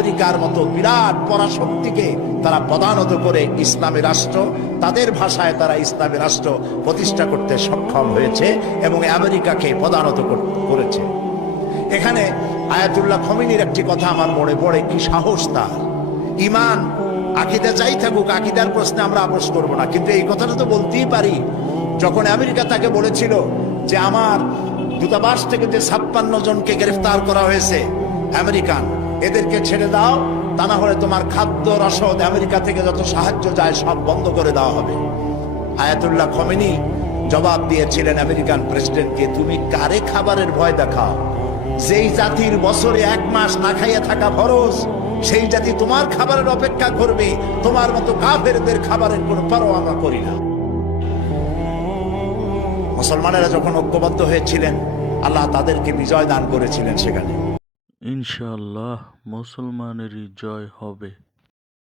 আমেরিকার মতো বিরাট পরাশক্তিকে তারা পদানত করে ইসলামী রাষ্ট্র, তাদের ভাষায় তারা ইসলামী রাষ্ট্র প্রতিষ্ঠা করতে সক্ষম হয়েছে এবং আমেরিকাকে পদানত করেছে। এখানে আয়াতুল্লাহ খমিনীর একটি কথা আমার মনে পড়ে, কি সাহস তার! ইমান আকীদা যাই থাকুক, আকীদার প্রশ্নে আমরা আপোস করব না, কিন্তু এই কথাটা তো বলতেই পারি। যখন আমেরিকা তাকে বলেছিল যে আমার দূতাবাস থেকে যে 56 জনকে গ্রেফতার করা হয়েছে আমেরিকান, এদেরকে ছেড়ে দাও, তা না হলে তোমার খাদ্য রসদ আমেরিকা থেকে যত সাহায্য যায় সব বন্ধ করে দেওয়া হবে। আয়াতুল্লাহ খমেনি জবাব দিয়েছিলেন আমেরিকান প্রেসিডেন্টকে, তুমি কারে খাবারের ভয় দেখাও? যেই জাতির বছরে 1 মাস না খাইয়া থাকা ফরজ, সেই জাতি তোমার খাবারের অপেক্ষা করবে। তোমার মতো কাফেরদের খাবারের কোনো পরোয়া আমরা করি না। মুসলমানেরা যখন ঐক্যবদ্ধ হয়েছিলেন, আল্লাহ তাদেরকে বিজয় দান করেছিলেন। সেখানে ইনশাআল্লাহ মুসলমানেরই জয় হবে।